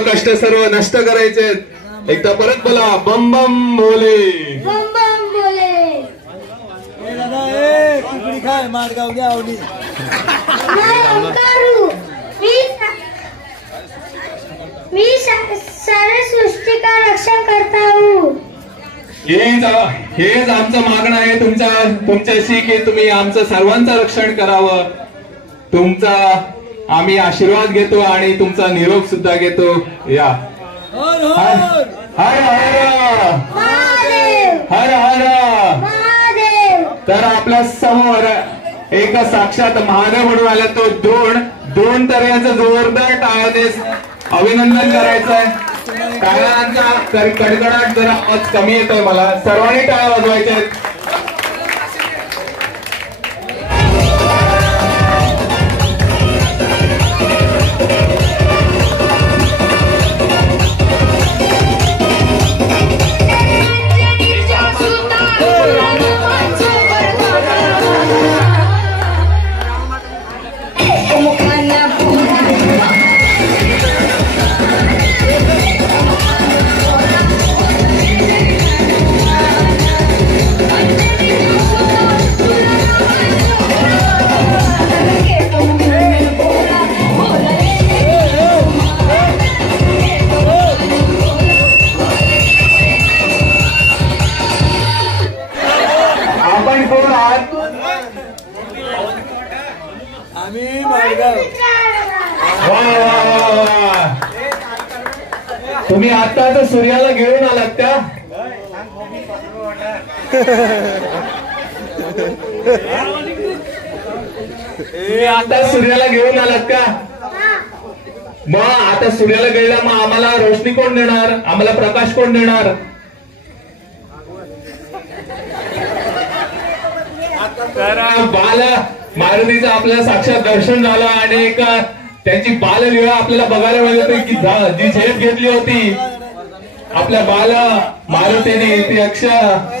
कष्ट सर्व नष्ट करायचे। एकदा परत बोला, बम बम बोले, बम बम बोले। दादा खिचडी खाय, मारगाव घ्या आवडी। मी सारे सृष्टि का रक्षण करता हूँ। हेच आमचं मागणं आहे तुमच्याशी की तुम्ही आमचं सर्वांचं रक्षण करावं। तुमचा आम्ही आशीर्वाद घेतो आणि तुमचा निरोप सुद्धा घेतो। या हर हर हर हर महादेव, हर हर महादेव। तर आपल्या समोर एक साक्षात महादेव म्हणून आला तो दोन तर यांचं जोरदार टाळ्याने अभिनंदन करायचंय। टाळ्यांचा कडकडाट जरा आवाज कमी येतोय मला, सर्वांनी टाळ्या वाजवायच्या आहेत। आम्ही मारगाव। तुम्ही आता तर सूर्याला घेऊन आलात त्या? आता सूर्याला घेऊन आलात का? मग आता सूर्याला गेला, मग आम्हाला रोशनी कोण देणार? आम्हाला प्रकाश कोण देणार? तर बाल मारुतीचं आपल्याला साक्षात दर्शन झालं आणि एक त्यांची बाललीला आपल्याला बघायला मिळत की जी झेप घेतली होती आपल्या बाल मारुतीने ती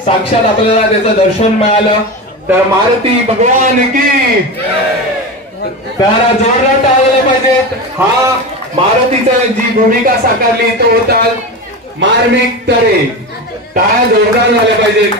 साक्षात आपल्याला त्याचं दर्शन मिळालं। तर मारुती भगवान की तर जोरदार टाळायला पाहिजेत। हा मारुतीचं जी भूमिका साकारली तो होता मार्मिक तरे, टाळ्या जोरदार झाल्या पाहिजेत।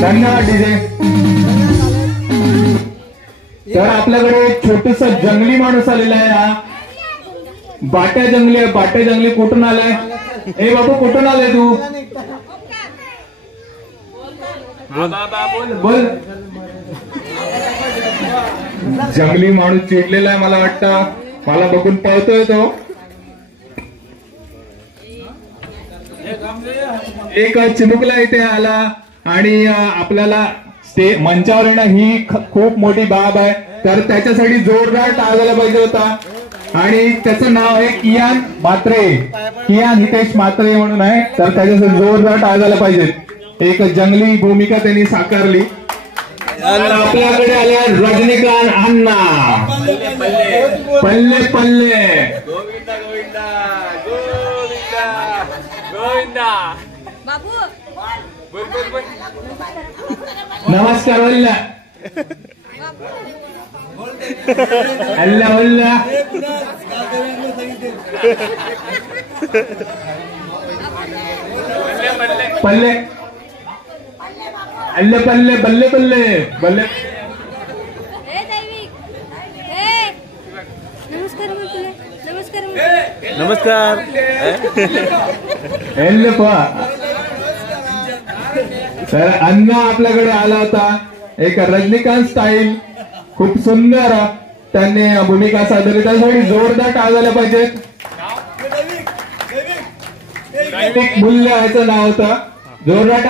धन्यवाद डीजे। तर आपल्याकडे एक छोटस जंगली माणूस आलेला आहे। हा बाट्या जंगली कुठून आलाय? ए बाबू कुठून आलाय तू? बोल। जंगली माणूस चिडलेला आहे मला वाटतं, मला बघून पळतोय तो। एक चिमुकला इथे आला आणि आपल्याला मंचावर येणं ही खूप मोठी बाब आहे। तर त्याच्यासाठी जोरदार टाळायला पाहिजे होता आणि त्याचं नाव आहे कियान म्हात्रे, कियान हितेश म्हात्रे म्हणून आहे। तर त्याच्यासाठी जोरदार टाळायला पाहिजे। एक जंगली भूमिका त्यांनी साकारली। आपल्याकडे आले रजनीकांत अण्णा, पल्ले पल्ले गोविंदा गोविंदा गोविंदा गोविंदा बाबू बोल बोल बोल। नमस्कार वल्ला अल्ला वल्ला पल्ले अल्ले पल्ले बल्ले बल्ले बल्ले। नमस्कार। तर अण्णा आपल्याकडे आला होता, एक रजनीकांत स्टाईल खूप सुंदर त्यांनी भूमिका सादरली। त्यासाठी जोरदार टाळायला पाहिजे। मूल्य याचं नाव होतं, जोरदार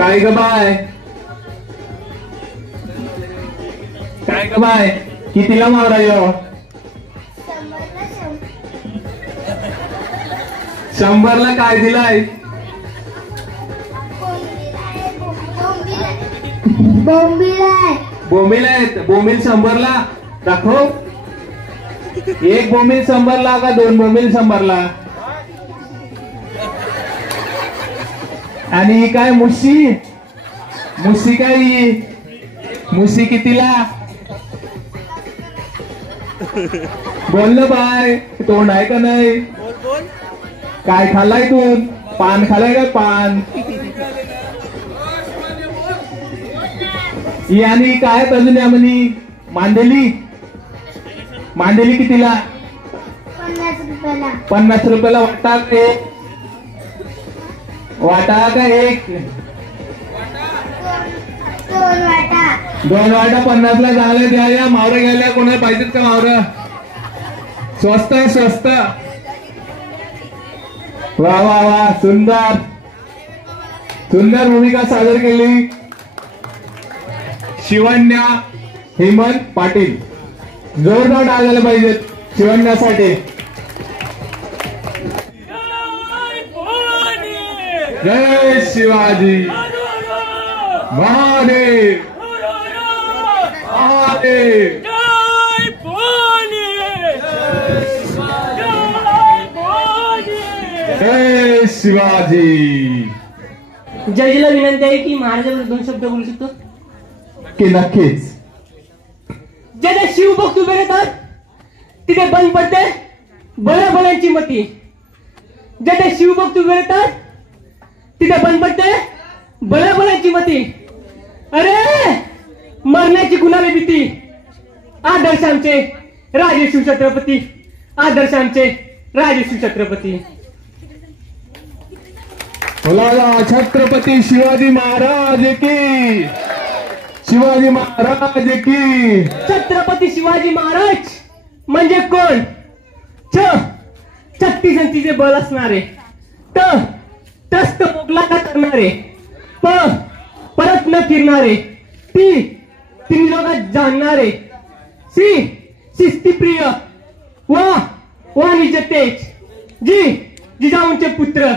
काय ग बाय, काय ग बाय, कितीला मावरा यो? 100ला काय दिलाय? बोंबील आहे. बोंबील आहेत. बोंबील 100ला दाखव. एक बोंबील 100ला का 2 बोंबील 100ला? आणि ही काय मुशी, मुशी काय ही? मुशी कितीला? बोल ना बाय, तोंड आहे का नाही? काय खाल्लाय तू? पान खाल्लाय का पान? ही आणि काय अजून यामध्ये? मांदेली, मांदेली कितीला? 50 रुपयाला. 50 रुपयाला वाटा का एक? वाटा का एक? 2 वाटा. 2 वाटा 50ला झाले. द्या या मावरं घ्यायला. कोणाला पाहिजेत का मावरं? स्वस्त आहे, स्वस्त. वा वा वा, सुंदर सुंदर भूमिका सादर केली शिवण्या हेमंत पाटील. जोरदार टाळायला पाहिजेत शिवण्यासाठी. जय शिवाजी महादेव, महादेव. जय शिवाजी. जजला विनंती आहे की महाराजांना 2 शब्द बोलू शकतो. की नक्कीच. जेथे शिवभक्त उभे राहतात तिथे बंद पडते बळ्यांची मती. जेथे शिवभक्त उभे राहतात तिथे बंद पडते बळ्यांची मती. अरे मरण्याची कुणाला भीती. आदर्श आमचे राजे शिवछत्रपती, आदर्श आमचे राजे शिवछत्रपती. बोला छत्रपती शिवाजी महाराज की, शिवाजी महाराज की. छत्रपती शिवाजी महाराज म्हणजे कोण? 36 इंचीचे बल असणारे, तस्त मोगलांना करणारे, परत न फिरणारे, तिन्ही लोकात जाणणारे, शिस्तीप्रिय वा निजतेज, जिजाऊंचे पुत्र,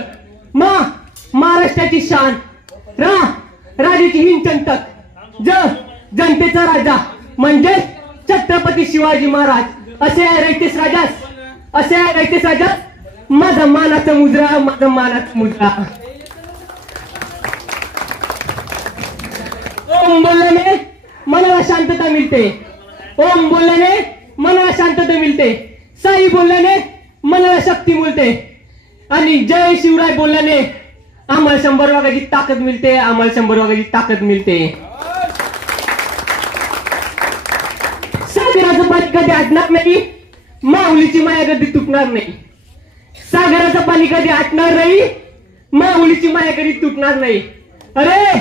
महाराष्ट्राची शान, राजाची हिंदचंतक, जनतेचा राजा म्हणजे छत्रपती शिवाजी महाराज. असे आहे रयतेश राजास, असे आहे रयतेश राजास माझा मानाचा मुजरा, माझा मानाचा मुजरा. ओम बोलल्याने मनाला शांतता मिळते, ओम बोलल्याने मनाला शांतता मिळते, साई बोलल्याने मनाला शक्ती मिळते, आणि जय शिवराय बोलल्याने आम्हाला 100 वागाची ताकद मिळते, आम्हाला 100 वागाची ताकद मिळते. सागराचं पाणी कधी आटणार नाही, माऊलीची माया कधी तुटणार नाही. सागराचं पाणी कधी आटणार नाही, माऊलीची माया कधी तुटणार नाही. अरे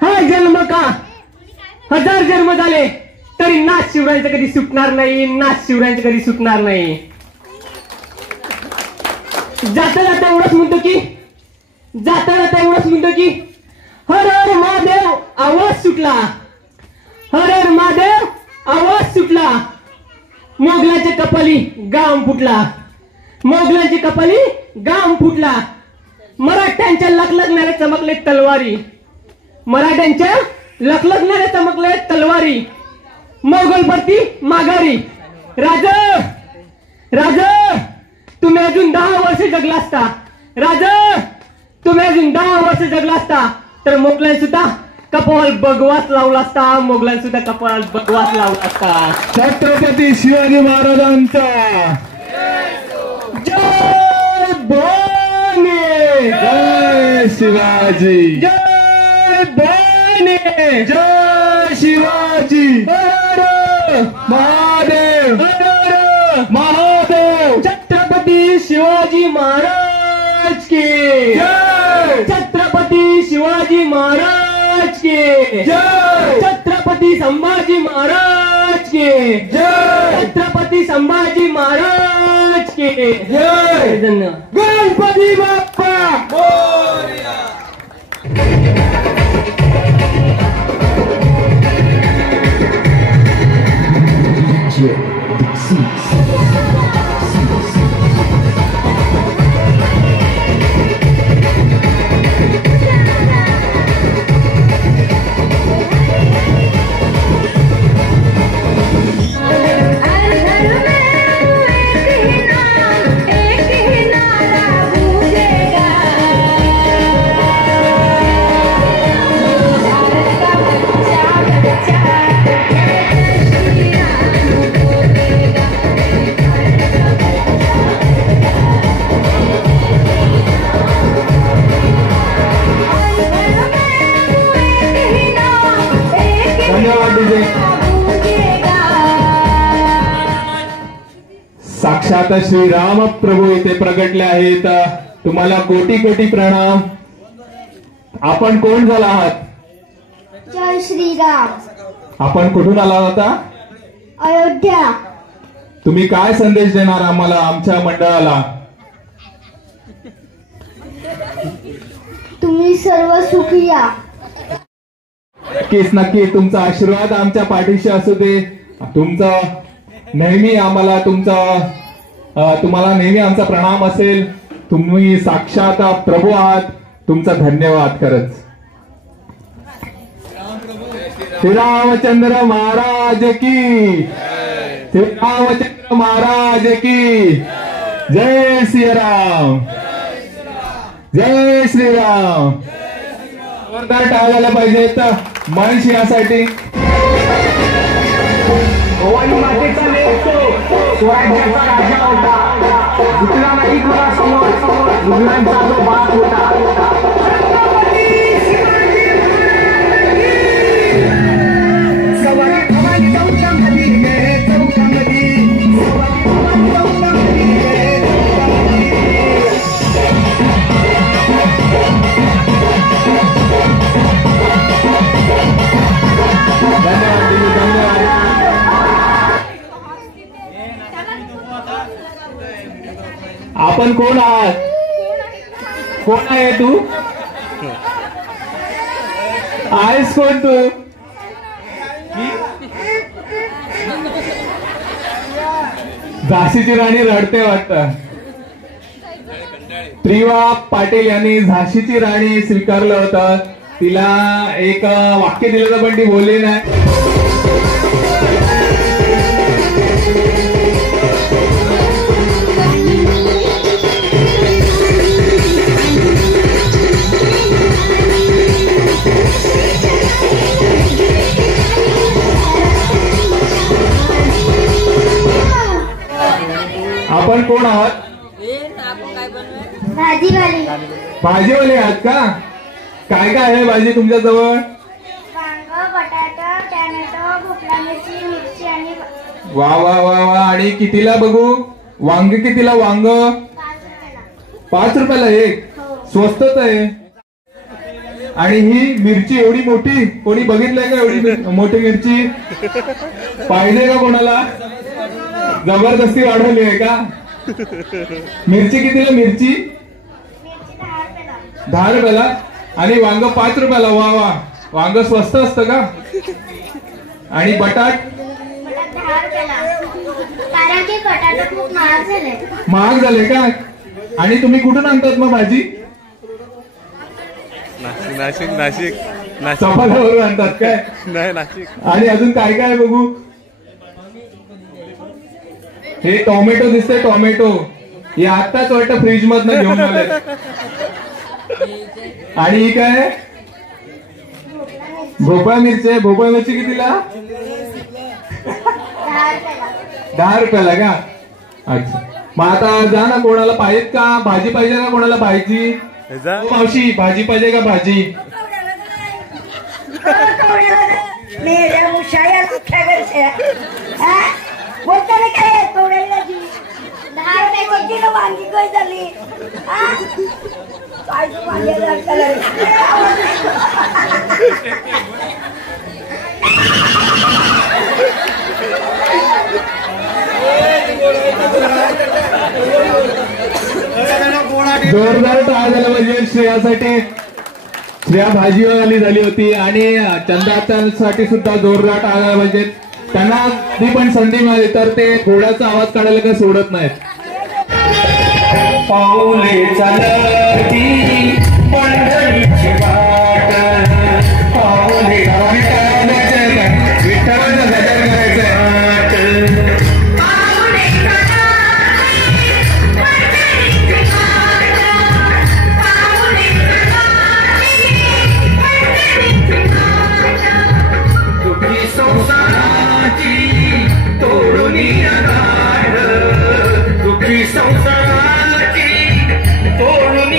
हा जन्म का 1000 जन्म झाले तरी नाथ शिवरायांचं कधी सुटणार नाही, नाथ शिवरायांचं कधी सुटणार नाही. जाता जाता एवढंच म्हणतो की, जाता जाता एवढंच म्हणतो की हर हर महादेव आवाज सुटला, हर हर महादेव आवाज सुटला. मोगलांच्या कपाली गाम फुटला, मोगलांची कपाली गाम फुटला. मराठ्यांच्या लखलखणारे चमकले तलवारी, मराठ्यांच्या लखलखणारे चमकले तलवारी. मोगलपती माघारी. राजा राजा तुम्ही अजून 10 वर्ष जगला असता, राजा तुम्ही अजून 10 वर्ष जगला असता तर मोगलांनी सुद्धा कपाळ बगवास लावला असता, मोगलांनी सुद्धा कपाळ बगवास लावला असता. छत्रपती शिवाजी महाराजांचा जय भवानी, जय शिवाजी, जय भवानी, जय शिवाजी. महादेव, महादेव. छत्रपती शिवाजी महाराज की जय, छत्रपती शिवाजी महाराज की जय, छत्रपती संभाजी महाराज की जय, छत्रपती संभाजी महाराज की जय. धन्यवाद. गणपती बाप्पा मोरया. साक्षात श्रीराम प्रभू इथे प्रगटले आहेत. तुम्हाला कोटी कोटी प्रणाम. आपण कोण झाला आहात? जय श्रीराम. आपण कुठून आला होता? अयोध्या. तुम्ही काय संदेश देणार आम्हाला, आमच्या मंडळाला? तुम्ही सर्व सुखी या. नक्कीच नक्की तुमचा आशीर्वाद आमच्या पाठीशी असू दे. तुमचा नेहमी आम्हाला तुम्हाला नेहमी आमचा प्रणाम असेल. तुम्ही साक्षात प्रभू आहात. तुमचा धन्यवाद. खरंच श्रीरामचंद्र महाराज की, श्रीरामचंद्र महाराज की जय श्रीराम. जय श्रीराम. जोरदार टाळायला पाहिजेत मंच यासाठी. भवानी मातेचा लेख तो स्वराज्याचा राजा होता. दुसरा नाही कोणासमोर मुघलांचा जो बाप होता. आपण कोण आहात? कोण आहे तू? आहेस कोण तू? झाशीची राणी रडते वाटतं. प्रिया पाटील यांनी झाशीची राणी स्वीकारलं होतं. तिला एक वाक्य दिलं होतं पण ती बोलली नाही. आपण कोण आहात? भाजीवाली. भाजीवाले आहात का? काय काय आहे भाजी तुमच्या जवळ? वांग, बटाटा, टॅमॅटो, भोपळा, मिरची आणि वा वा वा वा. आणि कितीला बघू? वांग कितीला? वांग 5 रुपयाला एक. स्वस्तच आहे. आणि ही मिरची एवढी मोठी कोणी बघितलंय का? एवढी मोठी मिरची पाहिजे का कोणाला? जबरदस्ती वाढवली आहे का? मिरची कितीला? मिरची 10 रुपयाला. आणि वांग 5 रुपयाला. वा वा. वांग स्वस्त असतं का? आणि बटाट 10 रुपयाला. कारण की बटाटा खूप महाग झाले. महाग झाले का? आणि तुम्ही कुठून आणतात मग भाजी? नाशिक नाशिक नाशिक. चपाल्यावरून आणतात काय? नाही नाशिक. आणि अजून काय काय बघू? हे टोमॅटो दिसतंय. टोमॅटो हे आत्ताच वाटतं फ्रीज मधनं घेऊन आले. आणि ही काय? भोपळा मिरची. भोपळा मिरची कितीला? 10 रुपयाला का? अच्छा. मग आता जा ना. कोणाला पाहिजेत का भाजी? पाहिजे का कोणाला भाजी? मावशी भाजी पाहिजे का? भाजी मेरे मुशाया खबर से हां बोलता नाही काय तोडायला जी 10 रुपये कोणती ना वांगी काय झाली हां काय तू वांग्याला कलर जोरदार टाळ झाला पाहिजे श्रेयासाठी. श्रेया भाजीवाली झाली होती. आणि चंदासाठी सुद्धा जोरदार टाळ झाला पाहिजे. त्यांना कधी पण संधी मिळाली तर ते थोडासा आवाज काढायला काय सोडत नाहीत. पाऊले चालती पंढरीची वाट. पाऊले विठ्ठलाचा गजर करायचंय. संसाराची तोडून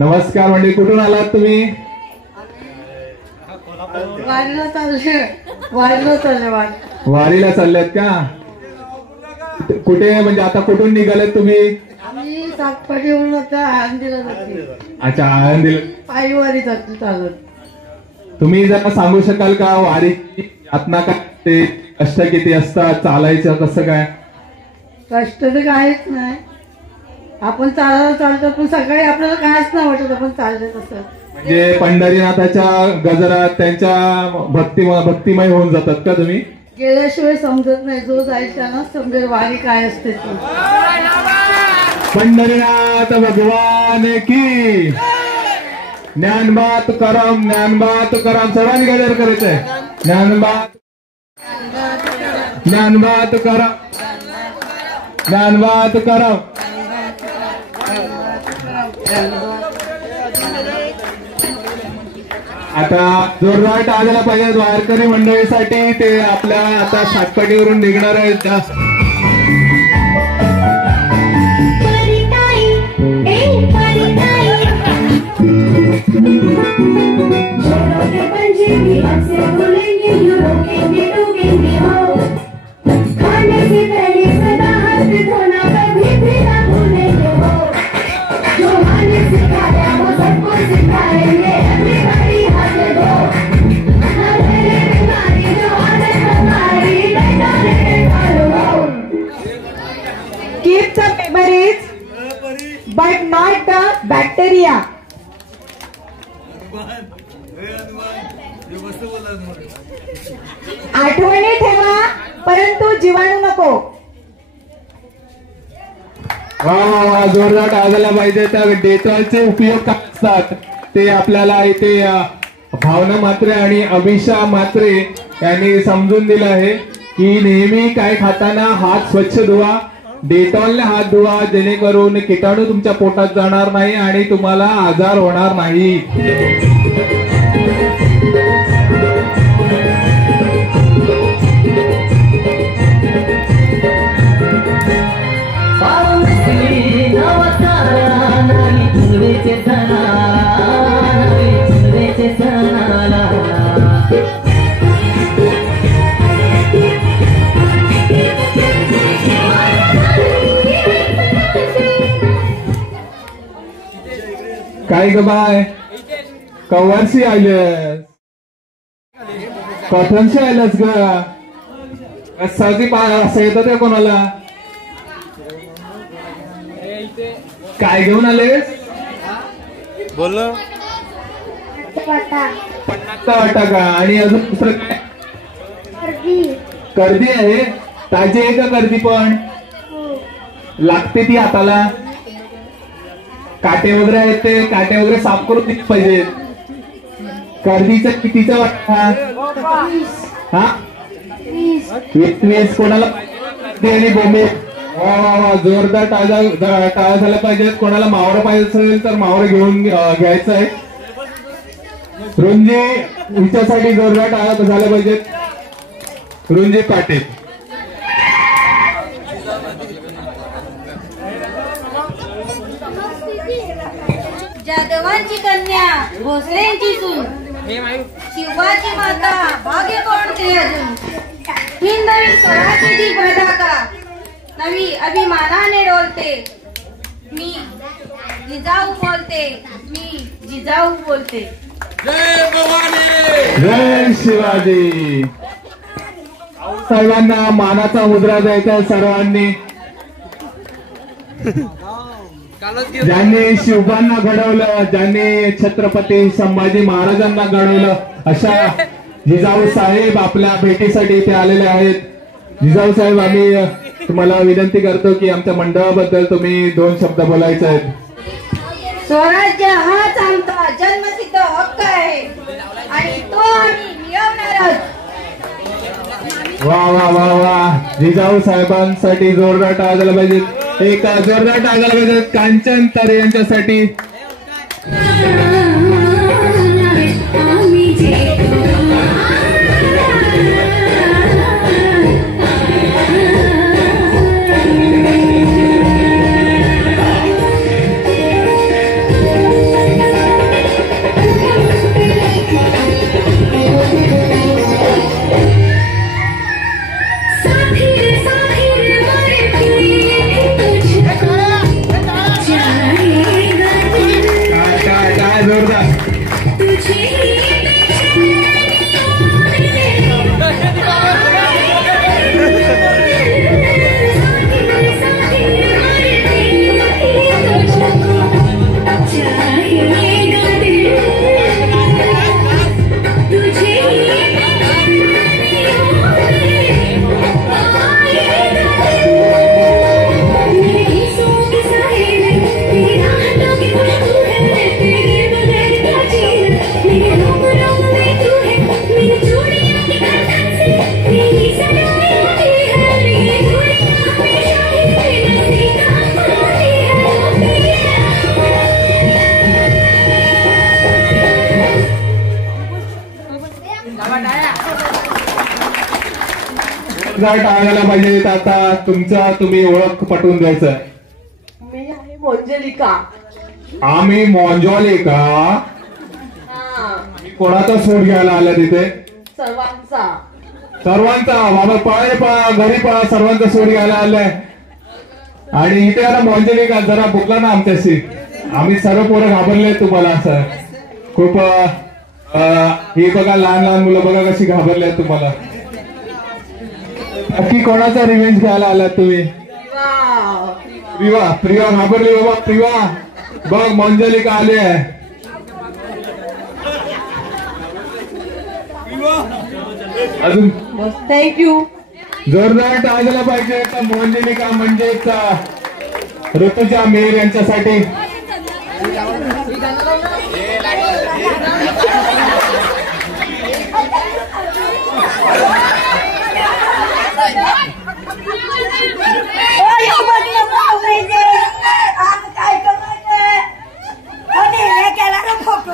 नमस्कार म्हणजे कुठून आलात तुम्ही? वारीला चालले वारीला चालल्यात का? कुठे म्हणजे आता कुठून निघालेत तुम्ही? आम्ही सातपाटीहून आता आळंदीला जाते. अच्छा, आळंदीला. पायी वारी जाते चालत. तुम्ही जरा सांगू शकाल का वारी यातना काय ते कष्ट किती असतात, चालायचं कसं काय? कष्ट तर काहीच नाही. आपण चालायला चालतो पण सकाळी आपल्याला काहीच नाही वाटत आपण चालले तसं. म्हणजे पंढरीनाथाच्या गजरात त्यांच्या भक्तिमय होऊन जातात का तुम्ही? गेल्याशिवाय समजत नाही. जो जाईल त्यांना समजेल वारी काय असते ती. पंढरीनाथ भगवान की ज्ञानबात करम सर्वांनी गजर करायचंय. ज्ञानबात करम. आता जोरदार टाळायला पाहिजे वारकरी मंडळीसाठी. ते आपल्या आता सातपाटीवरून निघणार आहेत. Keep the memories, but not the bacteria. आठवणी ठेवा परंतु जीवाणू नको. वा जोरदार टाळायला पाहिजे. त्या डेटॉलचे उपयोग काय असतात ते आपल्याला इथे भावना म्हात्रे आणि अभिषा म्हात्रे यांनी समजून दिलं आहे की नेहमी काय खाताना हात स्वच्छ धुवा, डेटॉलने हात धुवा, जेणेकरून किटाणू तुमच्या पोटात जाणार नाही आणि तुम्हाला आजार होणार नाही. काय ग बाय कवरशी आल्यास कॉटनशी आल्यास ग साधी असं येतं ते कोणाला काय घेऊन आलेस? बोललो वाटा का आणि अजून दुसरं काय? कर्दी आहे. ताजी आहे का कर्दी? पण लागते ती हाताला. काटे वगैरे आहेत ते काटे वगैरे साफ करून दिले पाहिजेत. कर्दीचा कितीचा वाटा? हा 20 कोणाला आणि बोंबे. वा जोरदार टाळा झाला पाहिजे. कोणाला मावरं पाहिजे असेल तर मावरं घेऊन घ्यायचं आहे. रुंजी हिच्यासाठी जोरदार टाळा झाला पाहिजेत. रुंजी पाटे. जाधवांची कन्या भोसलेंची सून शिवाची माता भाग्य कोणते अजून. ही नवीन स्वराज्याची पताका नवी अभिमानाने डोलते. मी जिजाऊ बोलते. जय शिवाजी. सर्वांना मानाचा मुद्रा द्यायचा. सर्वांनी ज्यांनी शिवबांना घडवलं, ज्यांनी छत्रपती संभाजी महाराजांना घडवलं अशा जिजाऊ साहेब आपल्या भेटीसाठी इथे आलेले आहेत. जिजाऊ साहेब आम्ही तुम्हाला विनंती करतो की आमच्या मंडळाबद्दल तुम्ही 2 शब्द बोलायचे आहेत. स्वराज्य हाच आमचा जन्मसिद्ध हक्क आहे आणि तो आम्ही मिळवणारच. वा वा वा वा जिजाऊ साहेबांसाठी जोरदार टाळा झाला पाहिजे. एक जोरदार टाळा झाला पाहिजे कांचन तरे यांच्यासाठी. टाळायला पाहिजे. आता तुम्ही ओळख पटवून द्यायचं. मी आहे मंजलिका. आम्ही मॉन्जॉलिका. मी कोणाचा सूट घ्यायला आला तिथे? सर्वांचा. बाबा पळा घरी पळा, सर्वांचा सूट घ्यायला आलाय. आणि इथे आला मॉन्जलिका, जरा बोलला ना आमच्याशी. आम्ही सर्व पोरं घाबरले तुम्हाला. असं खूप हे बघा, लहान लहान मुलं बघा कशी घाबरले तुम्हाला. नक्की कोणाचा रिव्हेंज घ्यायला आलात तुम्ही? प्रिवा घाबरली बाबा. प्रिवा बघ, मंजलिका आले आहे. अजून थँक्यू. जोरदार टाळायला पाहिजे. मंजलिका म्हणजेच ऋतुजा मेहर यांच्यासाठी. काय करायचं? केला ना फोटो.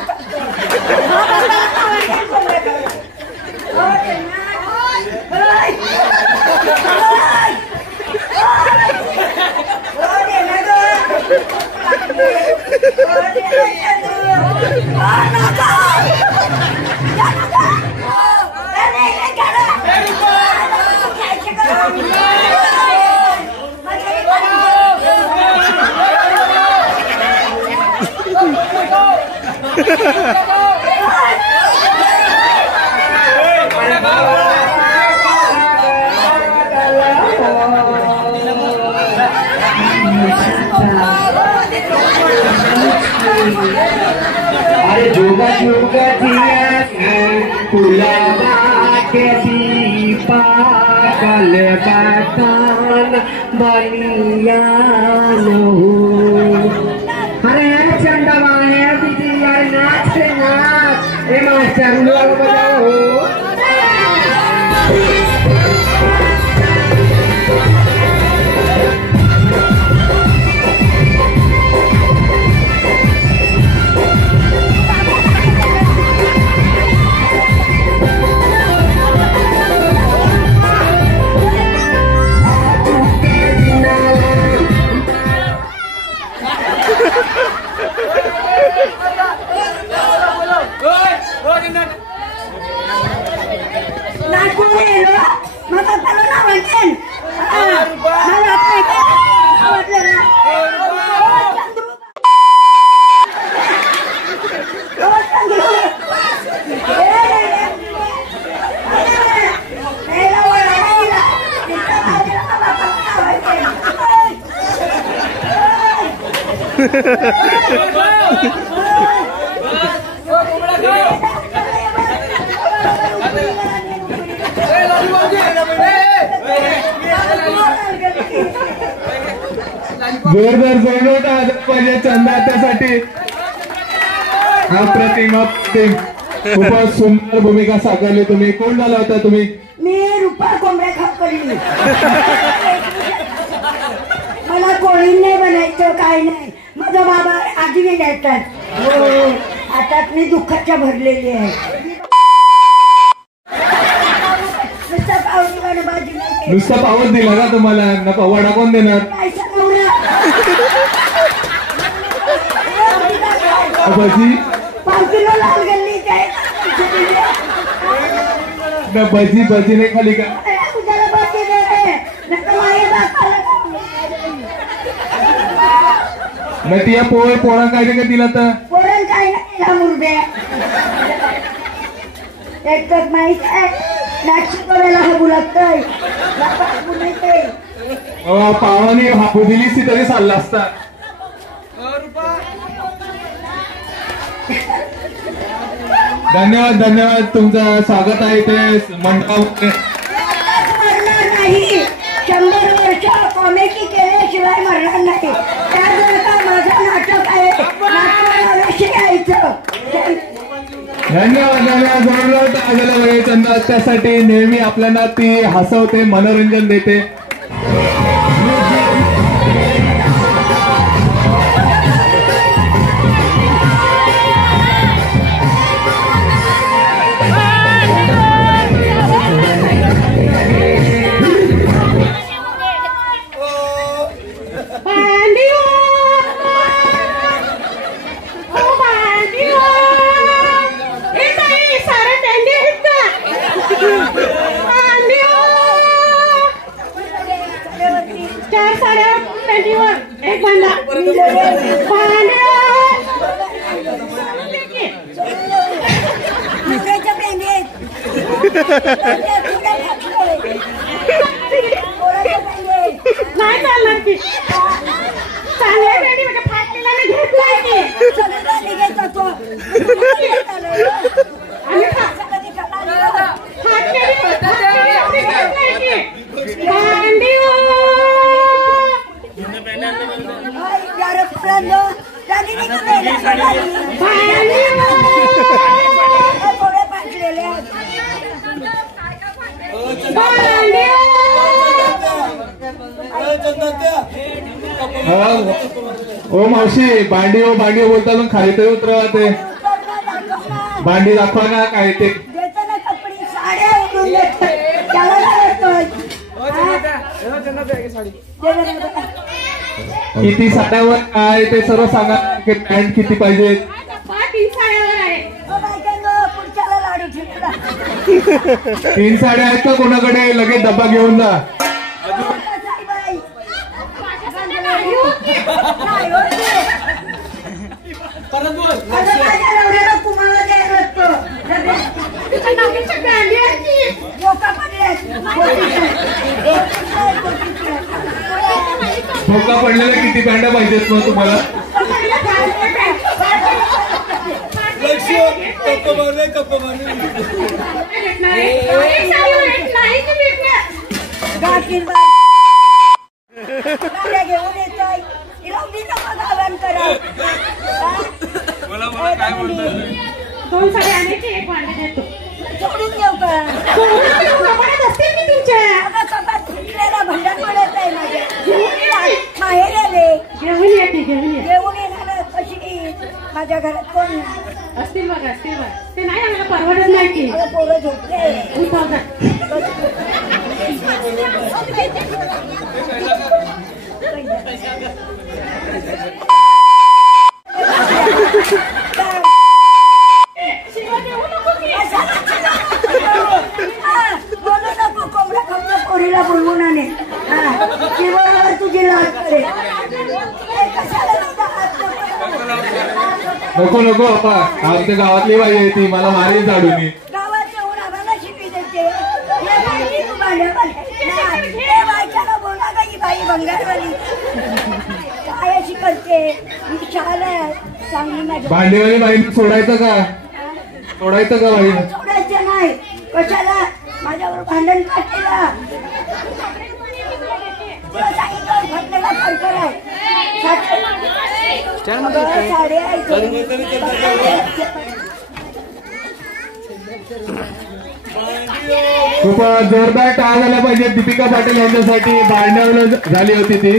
अरे जोगा जोगा तुला बाकी पागल बातान बनियान हो. अरे चंदवा है दीदी यार, नाच नाच. ए मास्टर लोग बजाओ. जोरदार जोरदार आलं पाहिजे चंदा. त्यासाठी अप्रतिम खूपच सुंदर भूमिका साकारली तुम्ही. कोण झाला होता तुम्ही? मी रुपा कोंबड्या खाप करली. मला कोळी नाही बनायचं, काय नाही. माझा बाबा आजीने द्यायतात. आता मी दुःखाच्या भरलेली आहे. नुसता पावच दिला का तुम्हाला? नका वडा कोण देणार? भजी भजी नाही खाली का? मग ती पोरण काय का तिला? तर पोरण काय नाही मुर्दे. एक तर माहित आहे नाटकी करायला हाबू लागतंय. पावाने हापू दिलीस तरी चालला असता. धन्यवाद धन्यवाद. तुमचं स्वागत आहे ते मंडपामध्ये. मरणार नाही. 100 वर्ष कॉमेडी केल्याशिवाय मरणार नाही. त्यानंतर माझं नाटक आहे. नाटक शिकायचं. धन्यवाद धन्यवाद. चंदा त्यासाठी नेहमी आपल्याला ती हसवते, मनोरंजन देते. नाही चालणार की चाललंय रेडी म्हणजे फाटलेला मी घेतलाय की आणि फाटलेली भांडी ओ मावशी भांडी हो बोलता पण खाली तरी उतरवा ते भांडी दाखवा ना काय ते किती साड्यावर काय ते सर्व सांगा की पॅन्ट किती पाहिजे 3 साड्यावर आहे 3 साड्या आहेत का कोणाकडे लगेच डब्बा घेऊन जा धोका पडलेल्या किती पॅन्टा पाहिजेत मग तुम्हाला घेऊन येतोय काय बोलतोय 2 साड्या आणायची 1 भांडी देतो सोडून घेऊ का असतील मी तुमच्या कपाट फुटलेला भंडार पडत आहे माहेर आले घेऊन येते घेऊन येणार कशी माझ्या घरात कोण नाही असतील बघा ते नाही आम्हाला परवडत नाही की पोरं झोपले बोलू नको कोंबड्या खाऊन पोरीला बोलवून आणे किंवा तुझी लाज करे नको आमच्या गावातली बाई आहे ती मला मारी झाडून गावात येऊन आम्हाला शिकवी देते बायच्याला बोला का ही बाई बंगारवाली काय अशी करते छान आहे चांगली माझ्या भांडेवाली बाईने सोडायचं का बाई सोडायचं नाही कशाला माझ्यावर भांडण काढलेला घटनेला फरकर आहे साड्या खूप जोरदार टाळ झाला पाहिजे दीपिका पाटील यांच्यासाठी भांडण झाली होती ती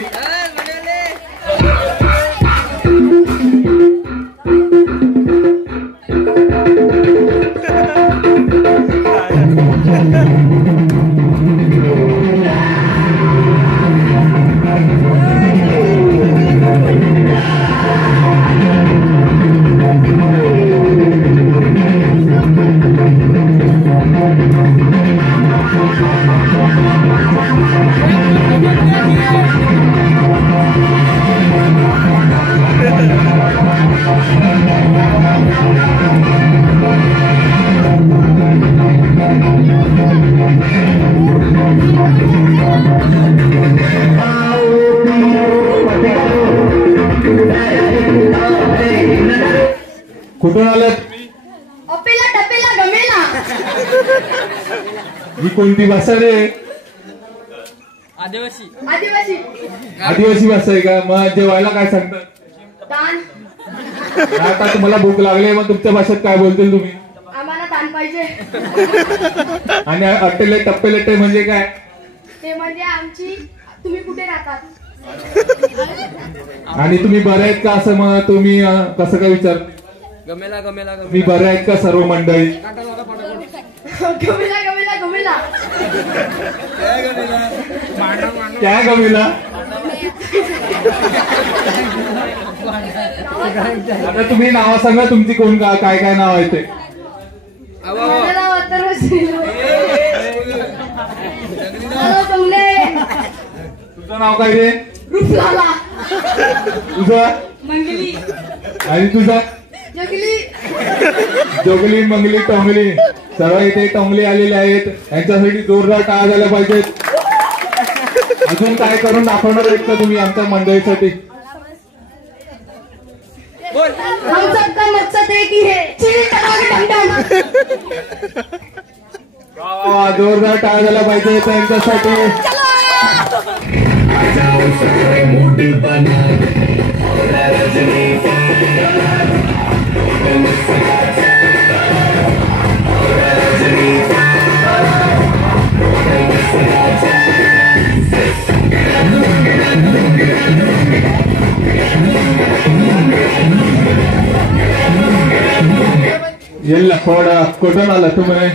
कुठून आलात टपेला गमेला ही कोणती भाषा रे आदिवासी भाषा आहे का मग जेवायला काय सांगतात दान आता तुम्हाला भूक लागली मग तुमच्या भाषेत काय बोलतील तुम्ही आम्हाला दान पाहिजे आणि अट्टेले टप्पेलेटे म्हणजे काय ते म्हणजे आमची तुम्ही कुठे राहतात आणि तुम्ही बरे आहेत का असं मग तुम्ही कसं काय विचार गमेला मी बरे आहेत का सर्व मंडळी गमेला काय गमीला आता तुम्ही नाव सांगा तुमची कोण काय काय नाव आहे ते तुझं नाव काय रे रुपलाला तुझं मंगली आणि तुझं जगली जोगली मंगली टोंगली सर्व इथे टोंगले आलेले आहेत, यांच्यासाठी जोरदार टाळ्या झाल्या पाहिजेत. अजून काय करून दाखवणार आहेत का तुम्ही आमच्या मंडळीसाठी? हम सबका मकसद एक ही है, चिल टमाटर टमटम. जोरदार टाळ्या झाल्या पाहिजे त्यांच्यासाठी. येल्ला कोडा कुठून आला तुम्ही?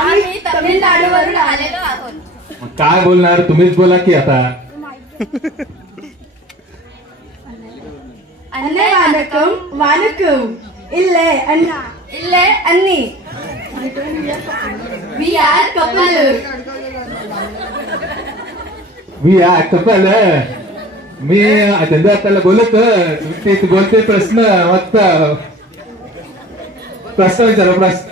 आम्ही तमिळनाडूवरून आलेलो आहोत. मग काय बोलणार, तुम्हीच बोला की आता. अन्ने वानकम वानकम इल्ले अन्ना इल्ले अन्नी. We are couple. मी कपल मी अजंदा त्याला बोलत ते बोलते प्रश्न मस्त प्रश्न विचारा प्रश्न.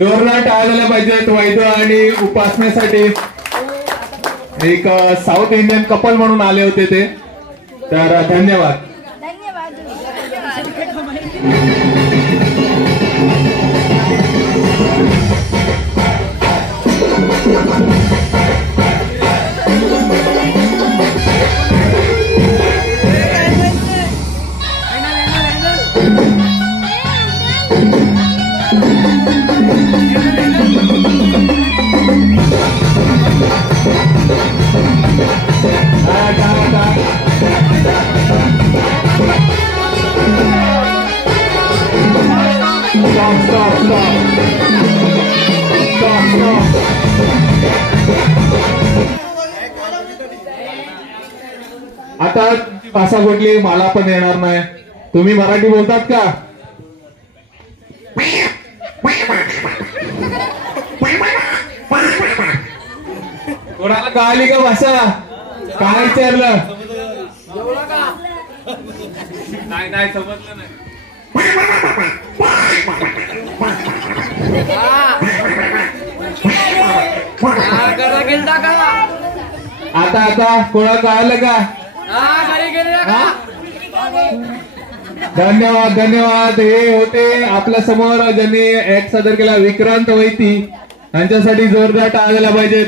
जोरदार टाळ्या झाल्या पाहिजेत वैद्य आणि उपासनेसाठी. एक साऊथ इंडियन कपल म्हणून आले होते ते, तर धन्यवाद. आता भाषा कुठली मला पण येणार नाही. तुम्ही मराठी बोलतात का? कोणाला कळाली का भाषा? काय विचारलं? नाही नाही समजलं नाही. आता आता कोणा कळालं का? धन्यवाद धन्यवाद. हे होते आपल्या समोर ज्यांनी ऍक्ट सादर केला, विक्रांत वैती. यांच्यासाठी जोरदार टाळ्या झाल्या पाहिजेत.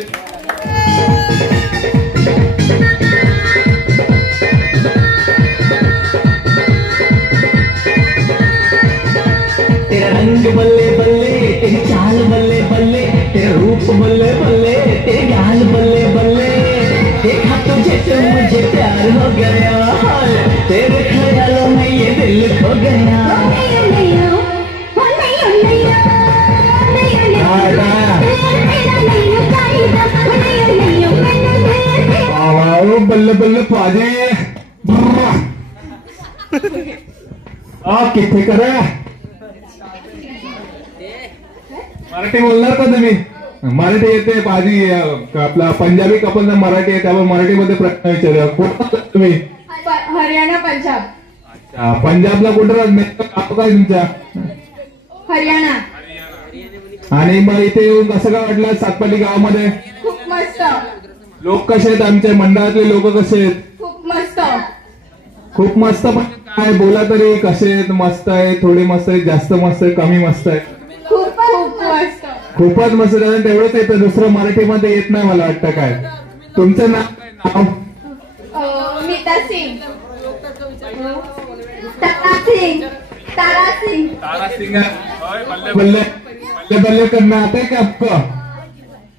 तेरा रंग बल्ले बल्ले, तेरी चाल बल्ले बल्ले, तेरा रूप बल्ले बल्ले, तेरे गाल बल्ले बल्ले. देखा तुझे तो मुझे प्यार हो गया, तेरे ख्यालों में ये दिल खो गया. बल्ले बल्ले पाजे किथे करा. मराठी बोलणार का तुम्ही? मराठी येते पाजी. आपला पंजाबी कपल मराठी आहे, त्यामुळे मराठीमध्ये प्रश्न विचारूया. कुठं तुम्ही? हरियाणा पंजाब. अच्छा, पंजाबला कुठं काय तुमच्या? हरियाणा. आणि मग इथे येऊन कसं काय वाटलं सातपाटी गावामध्ये? खूप मस्त. लोक कसे आहेत आमच्या मंडळातले लोक कसे आहेत? खूप मस्त. खूप मस्त. पण काय बोला तरी कसे आहेत? मस्त आहे, थोडे मस्त आहे, जास्त मस्त आहे, कमी मस्त आहे? खूप खूप मस्त. खूपच मस्त. तेवढंच येतं, दुसरं मराठीमध्ये येत नाही मला वाटतं. काय तुमचं नाव? मीता सिंग. तारा सिंग. तारा सिंग. तारा सिंग. बल्ले बल्ले बल्ले बल्ले करना आता है क्या आपको?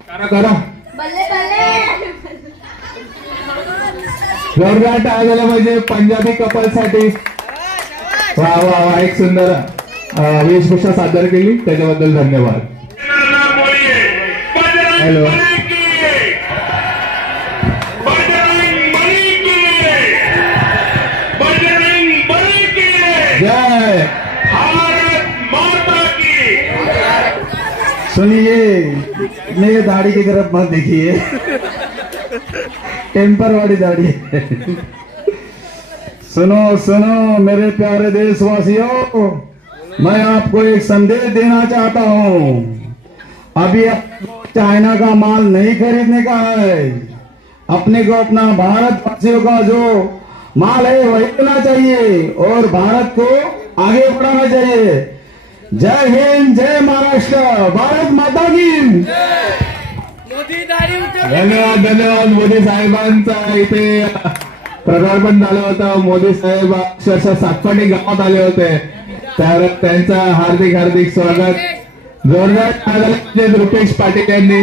करा करा. बल्ले बल्ले. जोरदार टाळ्या झाल्या पाहिजे पंजाबी कपल साठी. वा वा वा. एक सुंदर वेशभूषा सादर केली, त्याच्याबद्दल धन्यवाद. हॅलो. जय भारत माता की। सुनिए, मेरी दाढ़ी की तरफ मत देखिए, टेम्पर वाली दाढ़ी है। सुनो सुनो मेरे प्यारे देशवासियों, मैं आपको एक संदेश देना चाहता हूँ। अभी चाइना का माल नहीं खरीदने का है, अपने को अपना भारत वासियों का जो माल है वही लेना चाहिए और भारत को आगे बढ़ाना चाहिए। जय हिंद, जय महाराष्ट्र, भारत माता की। धन्यवाद धन्यवाद. मोदी साहेबांचा इथे पदार्पण झालं होतं. मोदी साहेब अक्षरशः सातपाटी गावात आले होते, तर त्यांचं हार्दिक हार्दिक स्वागत. जोरदार टाळ्या वाजवत रुपेश पाटील यांनी.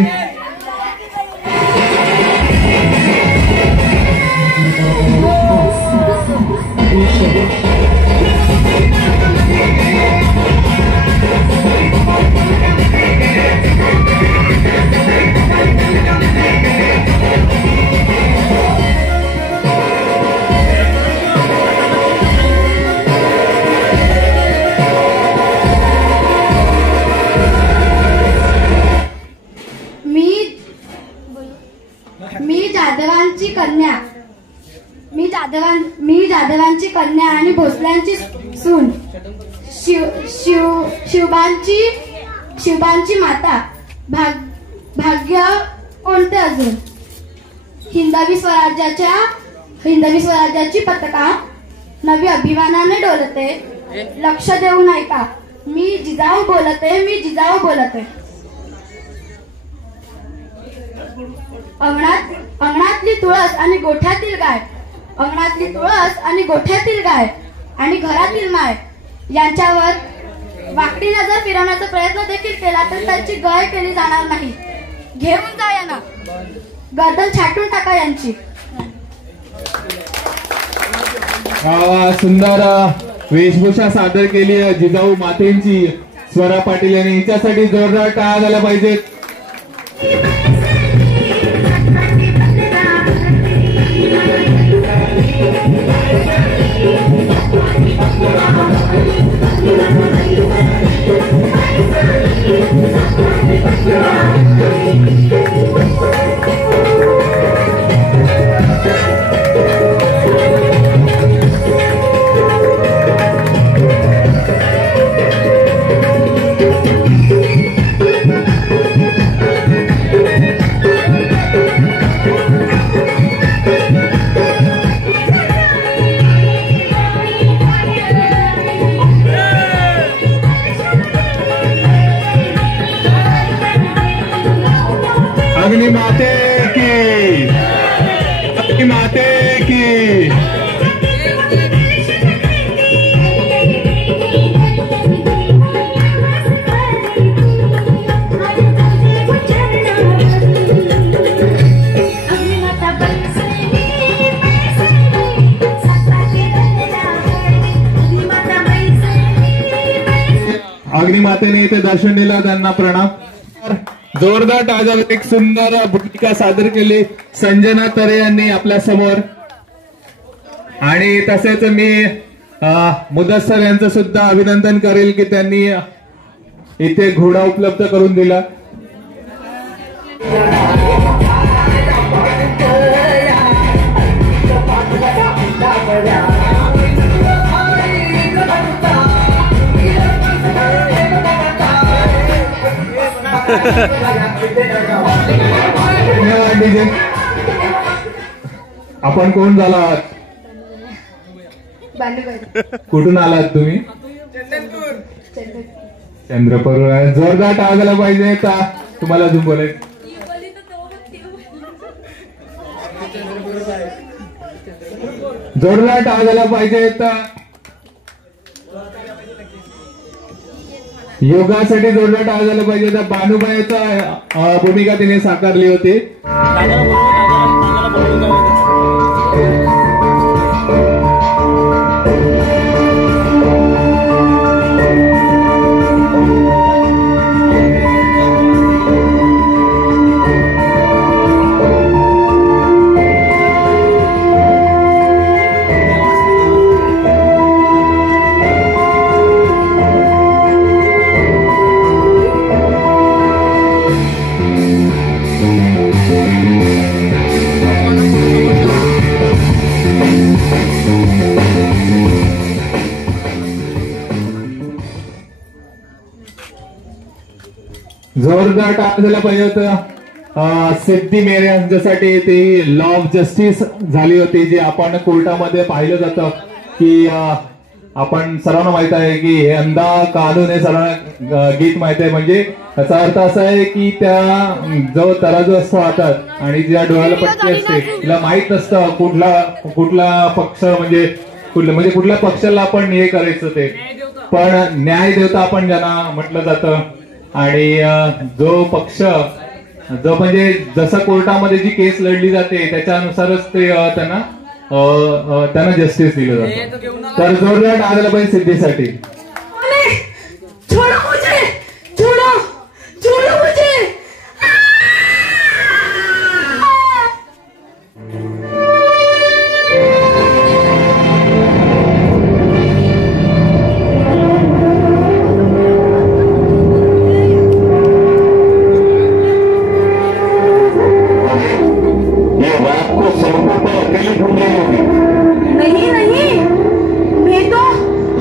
मी जाधवांची कन्या आणि भोसल्यांची सून, शिवबांची माता. भाग्य कोणते अजून? हिंदवी स्वराज्याची पताका नवी अभिमानाने डोलते. लक्ष देऊन ऐका, मी जिजाऊ बोलते. अंगणातली तुळस आणि गोठ्यातील गाय आणि घरातील माय यांच्यावर वाकडी नजर फिरवण्याचा प्रयत्न देखील केला तर त्यांची गय केली जाणार नाही. घेऊन जा यांना, गर्दन छाटून टाका यांची. सुंदर वेशभूषा सादर केली जिजाऊ मातेंची स्वरा पाटील यांनी. हिच्यासाठी जोरदार टाळ्या झाल्या पाहिजेत. अग्नि माते की. अग्निमातेने इथे दर्शन दिलं, त्यांना प्रणाम. जोरदार टाळ्या. एक सुंदर भूमिका सादर केली संजना तरे यांनी आपल्या समोर. आणि तसेच मी मुदस्सर यांचं सुद्धा अभिनंदन करेल की त्यांनी इथे घोडा उपलब्ध करून दिला. आपण कोण झालात? कुठून आलात तुम्ही? चंद्रपूर. जोरदार टाळायला पाहिजे. तुम्हाला अजून बोलाय जोरदार टाळायला पाहिजे. योगासाठी जोरदार टाळायला पाहिजे. तर बानुबाईचा भूमिका तिने साकारली होती. जोरदार टाळ झाला पाहिजे होतं. सिद्धी मेरे यांच्यासाठी ती लॉ ऑफ जस्टिस झाली होती, जी आपण कोर्टामध्ये पाहिलं जातं की आपण सर्वांना माहित आहे की हे अंधा कानून हे सर्वांना गीत माहित आहे. म्हणजे याचा अर्थ असा आहे की त्या जो तराजू असतो हातात आणि ज्या डोळ्याला पट्टी असते तिला माहित नसतं कुठला पक्ष म्हणजे कुठल्या पक्षाला आपण हे करायचं ते, पण न्याय देवता आपण ज्यांना म्हटलं जातं. आणि जो पक्ष जो म्हणजे जसं कोर्टामध्ये जी केस लढली जाते त्याच्यानुसारच ते त्यांना जस्टिस दिलं जातं. तर जोरदार टाळायला पाहिजे सिद्धीसाठी. छोड़ो मुझे, छोड़ो, छोड़ो मुझे. नहीं नहीं, मैं तो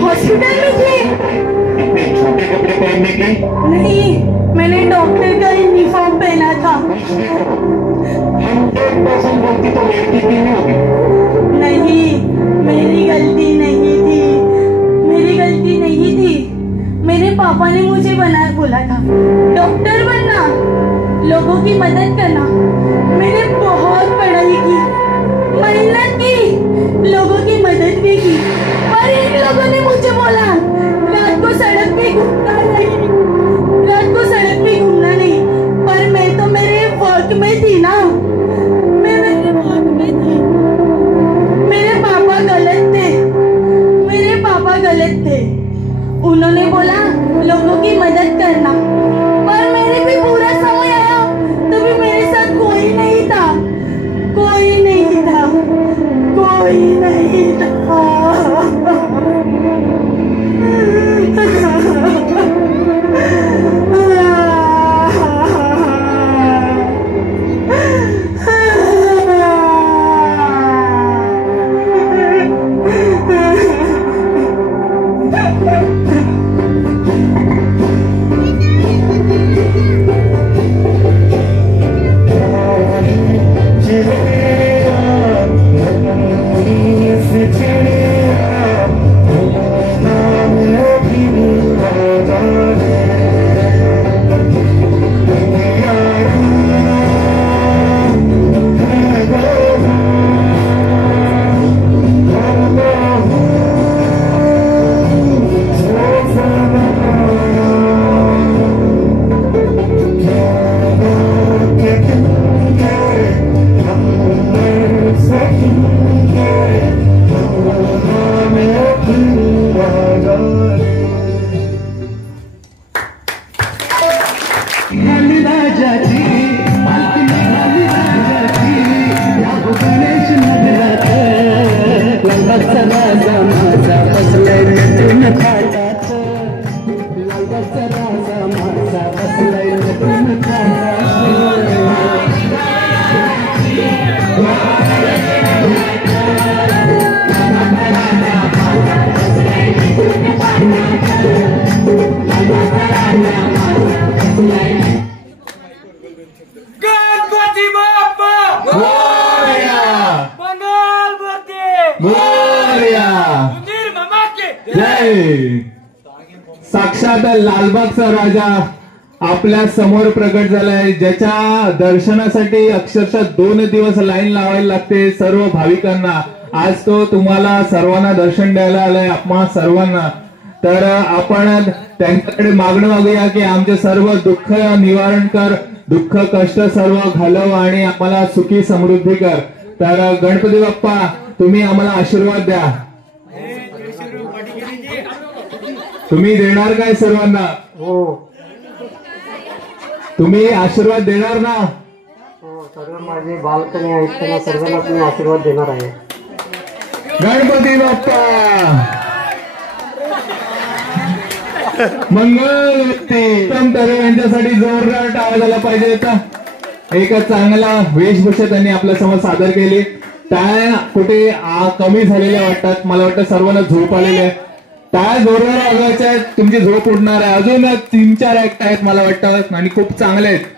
हॉस्पिटल में थी. छोटे कपड़े पहनने के नहीं, मैंने डॉक्टर का यूनिफॉर्म पहना था. 100% गलती तो लड़की की नहीं होगी. नहीं, मेरी गलती नहीं थी, मेरी गलती नहीं थी. मेरे पापा ने मुझे बोला था डॉक्टर बनना, लोगों की मदद करना. मैंने बहुत पढ़ाई की, मेहनत की, लोगों की मदद भी की, पर इन लोगों ने मुझे बोला रात को सड़क पे घूमना नहीं, रात को सड़क पे घूमना नहीं. पर मैं तो मेरे वर्क में थी ना, मैं मेरे वर्क में थी. मेरे पापा गलत थे, मेरे पापा गलत थे. उन्होंने बोला लोगों की मदद करना, पर मेरे भी पूरा समय आया तो भी मेरे साथ कोई नहीं था, कोई नहीं था, कोई नहीं था. साक्षात लालबागचा राजा आपल्या समोर प्रकट झालाय, ज्याच्या दर्शनासाठी अक्षरशः 2 दिवस लाईन लावायला लागते सर्व भाविकांना. आज तो तुम्हाला सर्वांना दर्शन द्यायला आलाय, आम्हा सर्वांना. तर आपण त्यांच्याकडे मागणं मागूया की आमचे सर्व दुःख निवारण कर, दुःख कष्ट सर्व घालव आणि आम्हाला सुखी समृद्धी कर. तर गणपती बाप्पा तुम्ही आम्हाला आशीर्वाद द्या. तुम्ही देणार काय सर्वांना? हो तुम्ही आशीर्वाद देणार ना? हो, सर्व माझे बालकनी आहेत त्यांना सर्वांना तुम्ही आशीर्वाद देणार आहे. गणपती बाप्पा मंगल उत्तम तरे यांच्यासाठी जोरदार टाळ्या झाला पाहिजे. एक चांगला वेशभूषा त्यांनी आपल्या समोर सादर केली. टाळ्या कुठे कमी झालेल्या वाटतात, मला वाटतं सर्वांना झोप आलेल्या आहे. टाळ्या जोरदार वाजवायच्या आहेत, तुमची झोप उडणार आहे. अजून 3-4 ऍक्ट आहेत मला वाटतं आणि खूप चांगले आहेत.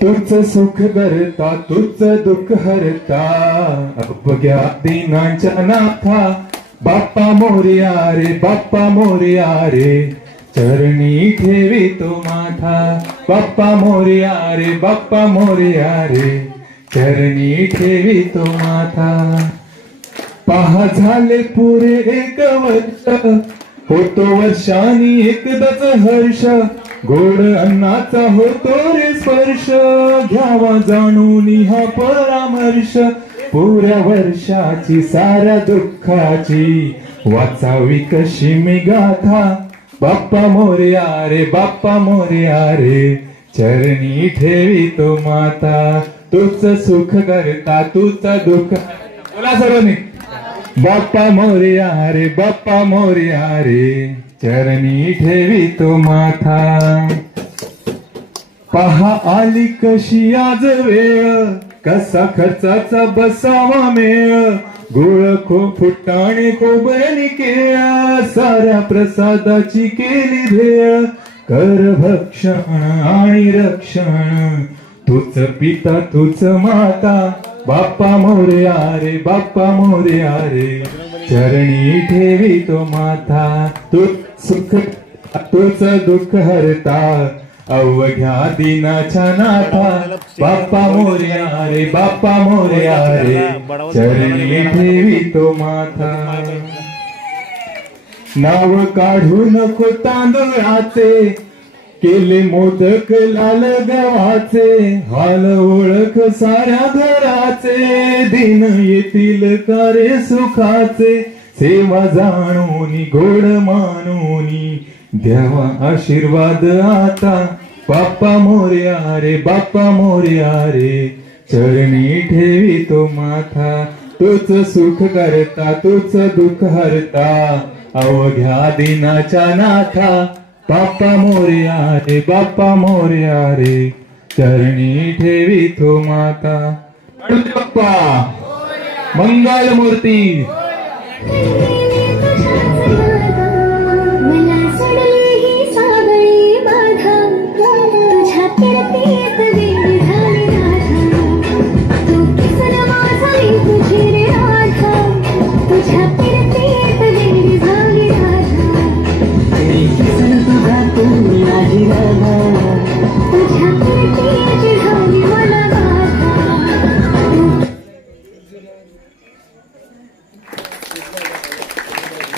तुझ सुख करता तुझ दुःख हरता अवघ्या दिनांच्या नाथा बाप्पा मोरया रे बाप्पा मोरया रे चरणी ठेवी तो माथा बाप्पा मोरया रे बाप्पा मोरया रे चरणी ठेवी तो माथा. पहा झाले पुरे 1 वर्ष होतो वर्षांनी एकदाच हर्ष गोड अन्नाचा होतो रे स्पर्श घ्यावा जाणून हा परामर्श पुऱ्या वर्षाची साऱ्या दुःखाची वाचावी कशी मी गाथा बाप्पा मोरया रे बाप्पा मोरया रे चरणी ठेवी तो माता तुझ सुख करता तुझ दुःख. बोला सर्वांनी बाप्पा मोरया रे बाप्पा मोरया रे चरणी ठेवी तो माथा. पहा आली कशी आज वेळ कसा खर्चाचा बसावा मेळ गुळ फुटाणे खोबरणी केळ साऱ्या प्रसादाची केली भेळ कर भक्षण आणि रक्षण तुझ पिता तुझ माता बाप्पा मोरया रे बाप्पा मोरया रे चरणी ठेवी तो माथा तुझ सुख तुझ दुःख हरता अवघ्या दिनाच्या नाथा बाप्पा मोरया रे बाप्पा मोरया रे चरणी ठेवी तो माथा. नाव काढू नको तांदळाचे केले मोदक लाल गव्हाचे हाल ओळख साऱ्या घराचे दिन येतील कारे सुखाचे सेवा जाणूनी गोड मानूनी द्यावा आशीर्वाद आता बाप्पा मोरया रे बाप्पा मोरया रे चरणी ठेवी तो माथा तुझ सुख करता तुझ दुःख हरता अवघ्या दिनाच्या नाथा बाप्पा मोरया रे बाप्पा मोरया रे चरणी ठेवी तो माता. बाप्पा मंगल मूर्ती.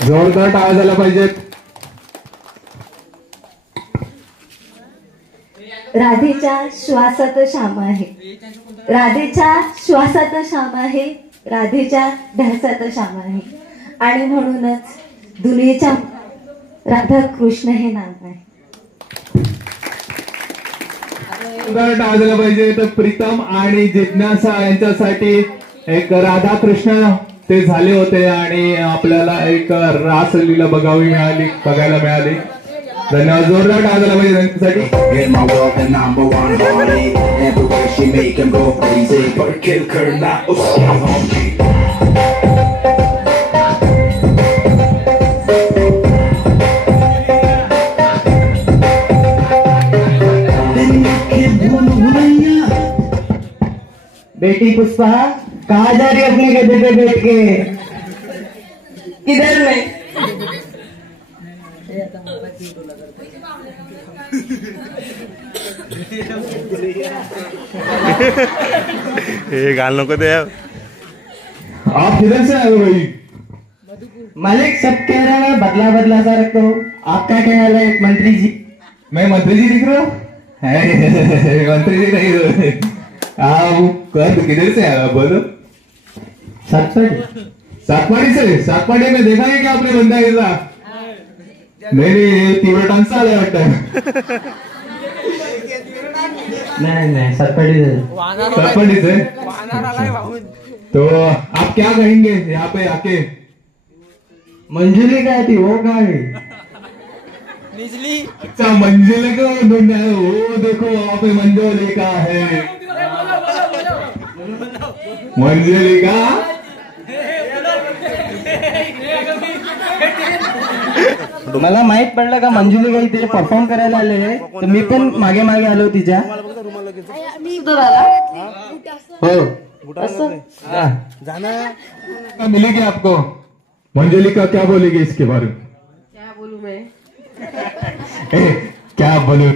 जोरदार टाळ्या झाल्या पाहिजेत. राधेच्या श्वासात श्याम आहे राधेच्या श्वासात श्याम आहे राधेच्या ध्यासात श्याम आहे आणि म्हणूनच दुनियेच्या राधा कृष्ण हे नाव आहे. जोरदार टाळ्या झाल्या पाहिजे. तर प्रीतम आणि जिज्ञासा यांच्यासाठी एक राधा कृष्ण ते झाले होते आणि आपल्याला एक रासलीला बघायला मिळाली. धन्यवाद. जोरदार टाळ्या झाल्या पाहिजे त्यांच्यासाठी. बेटी पुष्पा कहाँ जा रही अपने गधे पे बैठ के? किधर में? ये गाल नको दे. आप किधर से आए हो भाई? मालिक सब कह रहा है बदला बदला सा रखते हो, आप क्या कहना है मंत्री जी? मैं मंत्री जी दिख रहा हूँ? मंत्री जी नहीं हो। आप किधर से आया बोलो? सातपाड़ी से। सातपाड़ी में देखा है क्या आपने बंदा ऐसा? नहीं तीव्रटांचा आलाय वाटतं। नहीं सातपाड़ी से। तो आप क्या कहेंगे यहाँ पे आके? मंजुली काय ती वो काय? अच्छा मंजिल को ढूंढना है, वो देखो वहाँ पे मंजुलिका है। मंजुलिका मला माहित पडलं का मंजुली काही तिथे परफॉर्म करायला आले, तर मी पण मागे मागे आलो तिच्या. हो असं मिलेगी आपको? मंजुलिका क्या बोलेगी इसके बारे में? क्या बोलू मैं? क्या बोलू?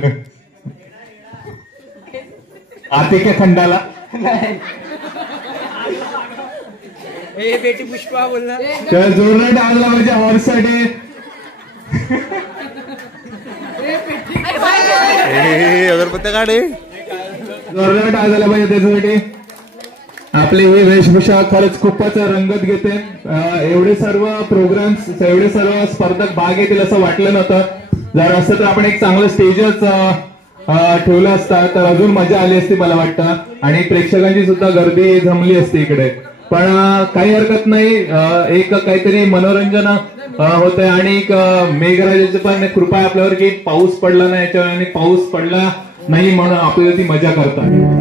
आते क्या खंडाला? बेटी पुष्पा बोलना. तर जोरात आणला म्हणजे हॉर्ससाठी. अगरबत्त्या काढे. जोरात आणायला पाहिजे त्याच्यासाठी. आपली ही वेशभूषा खरंच खूपच रंगत घेते. एवढे सर्व प्रोग्राम्स, एवढे सर्व स्पर्धक भाग घेतील असं वाटलं नव्हतं. जर असं तर आपण एक चांगलं स्टेजच ठेवलं असतं तर अजून मजा आली असती मला वाटतं, आणि प्रेक्षकांची सुद्धा गर्दी जमली असती इकडे. पण काही हरकत नाही, एक काहीतरी मनोरंजन होतंय. आणि मेघराजाची पण कृपा आहे आपल्यावर की पाऊस पडला नाही याच्यावर, आणि पाऊस पडला नाही म्हणून आपल्याला ती मजा करतात.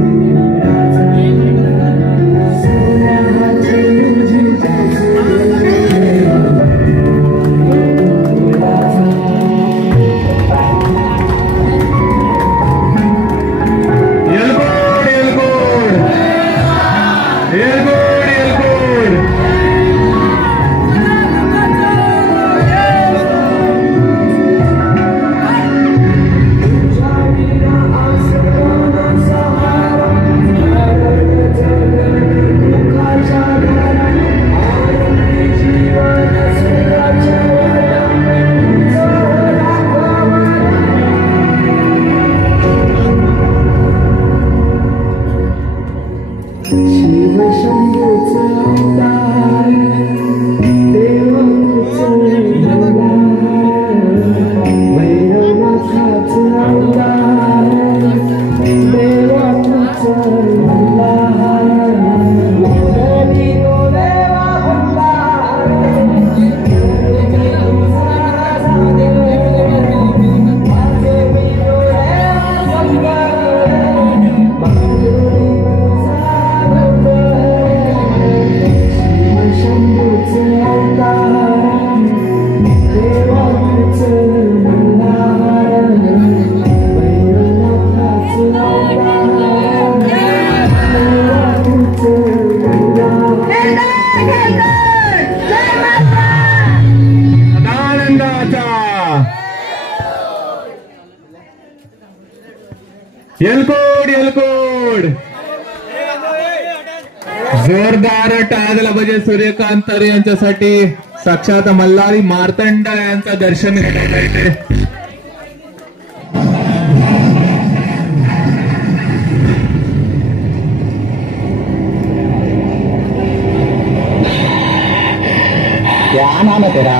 येलकोड जोरदार टाळ्या दिल्या पाहिजे सूर्यकांत तरे यांच्यासाठी. साक्षात मल्हारी मार्तंड यांचं दर्शन घेण्यात येते. क्या नाम है तेरा?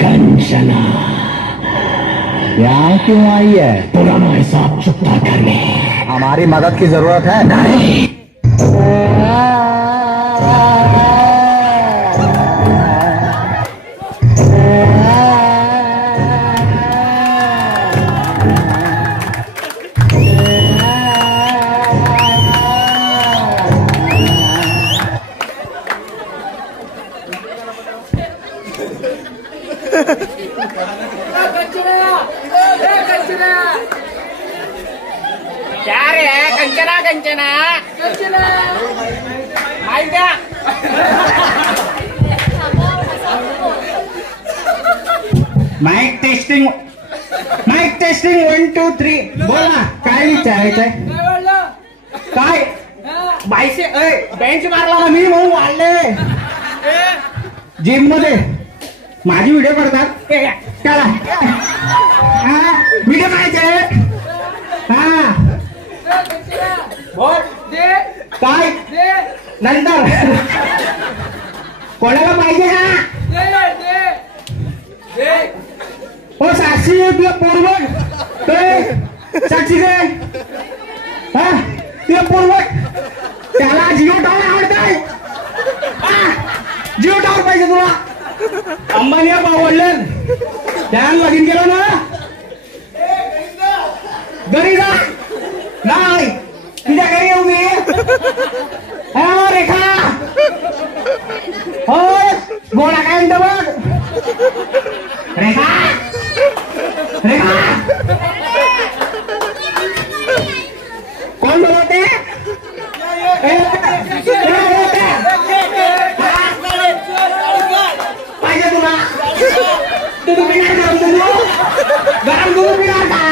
कंचना. यहाँ क्यों आई है? पुराना हिसाब चुकता करने. हमारी मदद की जरूरत है? नहीं. क्या रे कंचना कंचना कंचना माइक द्या. Mike testing 1 2 3. बोल ना, काय विचारायचंय? काय बायसे बेंच मारला ना मी म्हणून वाढले जिम मध्ये. माझी व्हिडिओ करतात चला हा व्हिडिओ करायचे हा काय नंतर कोणाला पाहिजे का हो साक्षी तुला पोरवट साक्षी दे हा तुला पोरवट त्याला जिओ टावर आवडतंय जिओ टावर पाहिजे तुला अंबानी आवडले त्याला लगीन केलं ना घरी जा नाही तुझ्या घरी येऊ मी हो रेखा हो गोळा काय म्हणतो बघ रेखा रेखा कोण बोलवते पाहिजे तुला तू पिणार गरम दूध पिणार का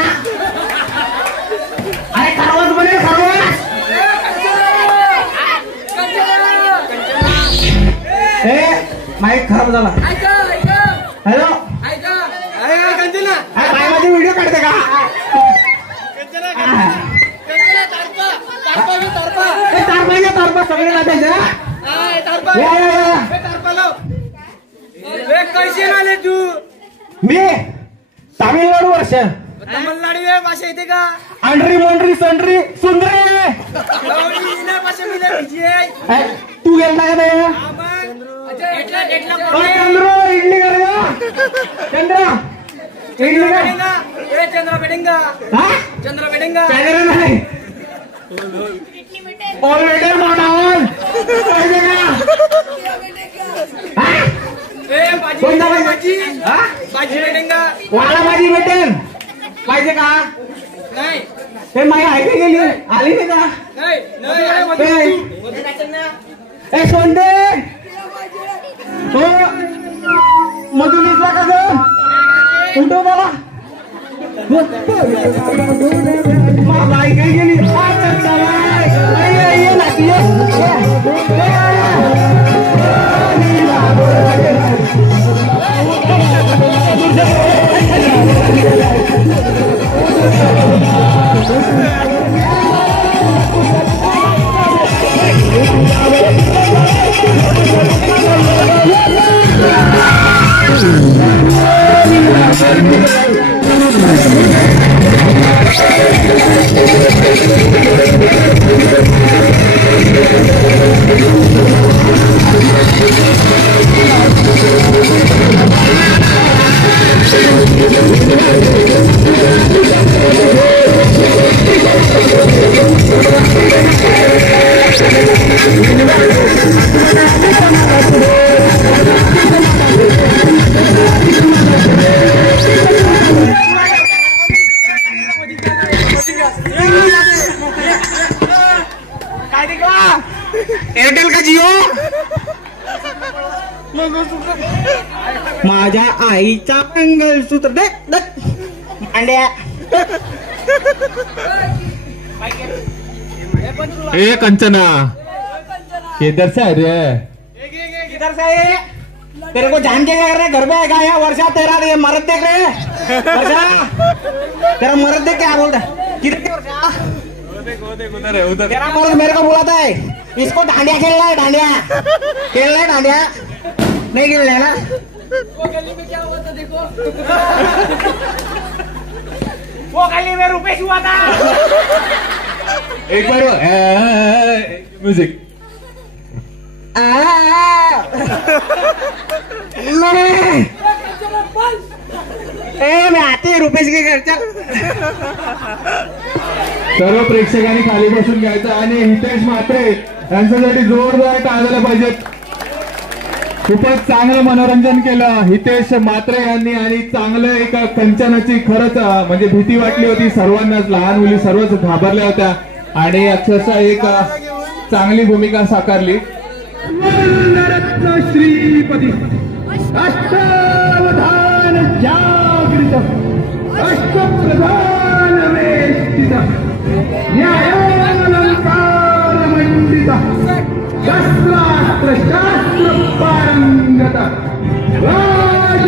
अरे खरवस बनेल खरवस माईक खराब झाला हॅलो बाय माझी व्हिडिओ काढते का तारपा सगळे लाटायचे कैसे आले तू मी तामिळनाडू वर्ष तामिळनाडू भाषा येते का अंड्री मंड्री संड्री सुंदरी भाषा मिळाली तू गेलता का ते चंद्र इडली कर चंद्र इडली कर चंद्र बेडेंगा चंद्र बेडेंगा चंद्र नाही ऑलरेडी मानावर पाहिजे का भाजी बेडेंगा वाला भाजी भेटेल पाहिजे का नाही हे माई ऐकली गेली आली नाही का ए सोंडे हो मधून इथला का ग उठो मला माई काय गेली एअरटेल का जिओ माझ्या आईचा मंगलसूत्र दे मांड्या ए कंचना किधर से आ रहे है किधर से तेरे को जान के क्या कर रहे घर पे आएगा या वर्षा तेरा ये मरद देख रहे वर्षा तेरा मरद देख क्या बोलता किधर वर्षा उधर है उधर तेरा मर्द मेरे को बुलाता है इसको डांडिया खेलना है डांडिया नहीं खेलना है ना वो गली में क्या हुआ था देखो वो गली में रुपेश हुआ था एक बार म्यूजिक मैं आते रुपेश के घरच्या सर्व प्रेक्षकांनी खाली बसून घ्यायचं आणि हितेश म्हात्रे यांच्यासाठी जोरदार टाळायला पाहिजेत. खूपच चांगलं मनोरंजन केलं हितेश म्हात्रे यांनी आणि चांगलं एका कंचनाची खरंच म्हणजे भीती वाटली होती सर्वांनाच, लहान मुली सर्वच घाबरल्या होत्या आणि अक्षरशः एक चांगली भूमिका साकारली. श्रीपती अष्टावधान जागृत अष्टप्रधान वेष्टित न्यायालंकार मंडित शस्त्रास्त्र शास्त्र पारंगत राज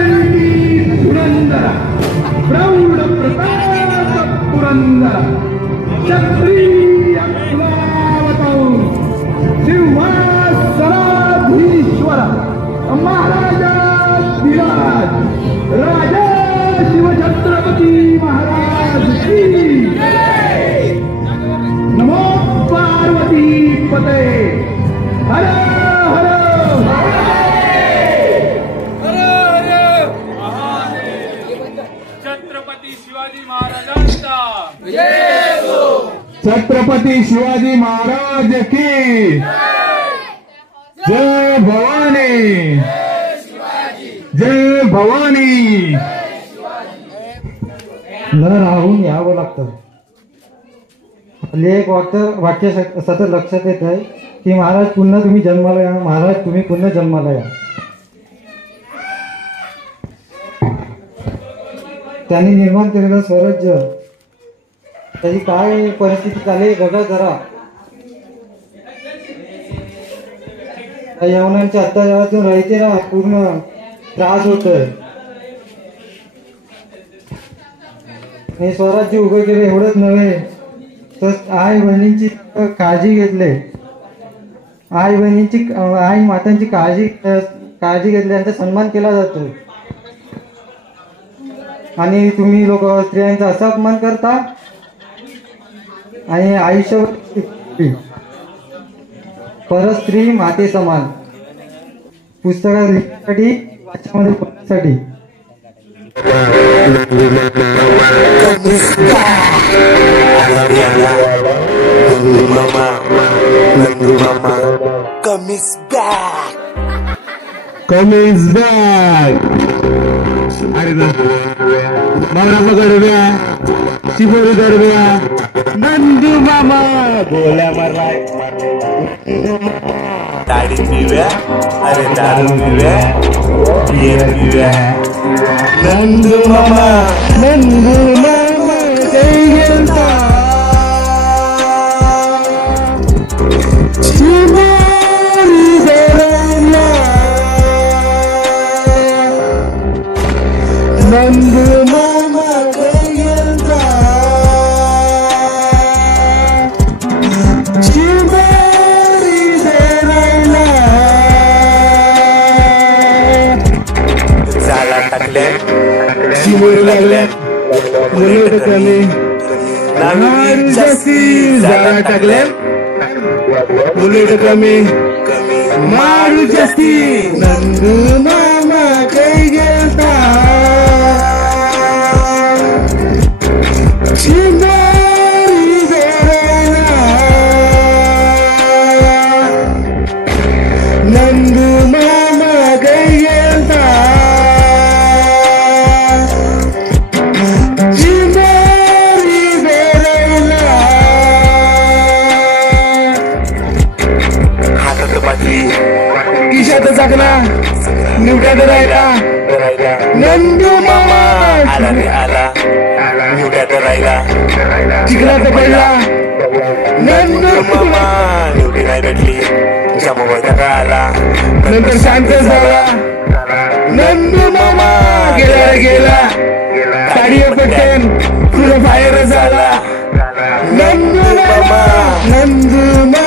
प्रौढ प्रताप पुरंदर क्षत्रिय कुलावतौ सिंहासनाधीश्वर महाराजाधिराज राजा शिवछत्रपती महाराज की नमो पार्वती पते हर हर छत्रपती शिवाजी महाराजांचा छत्रपती शिवाजी महाराज की जय भवानी जय भवानी. न राहून यावं लागतं. एक वाक्य सतत लक्षात येत आहे की महाराज पुन्हा तुम्ही जन्माला या, महाराज तुम्ही पुन्हा जन्माला या. त्यांनी निर्माण केलेलं स्वराज्य त्याची काय परिस्थिती झाली बघा जरा. यवनांच्या अत्याचारातून रहितेला पूर्ण त्रास होतोय. हे स्वराज्य उभे केले एवढंच नव्हे तर आई बहिणींची काळजी घेतले. आई मातांची काळजी घेतली, त्यांचा सन्मान केला जातो. आणि तुम्ही लोक स्त्रियांचा असा अपमान करता आणि आयुष्यभर परस्त्री माते समान पुस्तकात लिहिण्यासाठी वाचनामध्ये पडण्यासाठी. Come is back. अरे ना मामा गडव्या शिवरी गडव्या नंदू मामा गोल्या मारलाय. दाढी पिव्या अरे दारू पिव्या बियर पिव्या नंदू मामा जय गेलता शिवरी गडव्या नंदू मामा जय गेलता शिवरी गडव्या झाला टाकले शिवरी लागल्या मुलं कमी जास्ती झाला टाकले मुलं कमी मारू जास्ती नंदू मामा काही गेलता शिवरी गडव्या नंदू मामा काही गेलता किशात चाकला निवट्यात राहिला नंदू मामा आला रे आला निवड्यात राहिला चिखलात पडला नंदू मामा निवडी नाही भेटली तुझ्या मोबाईलचा आला नंतर शांत झाला नंदू मामा गेला साडीवर पटकन तुझं बाहेर झाला नंदू मामा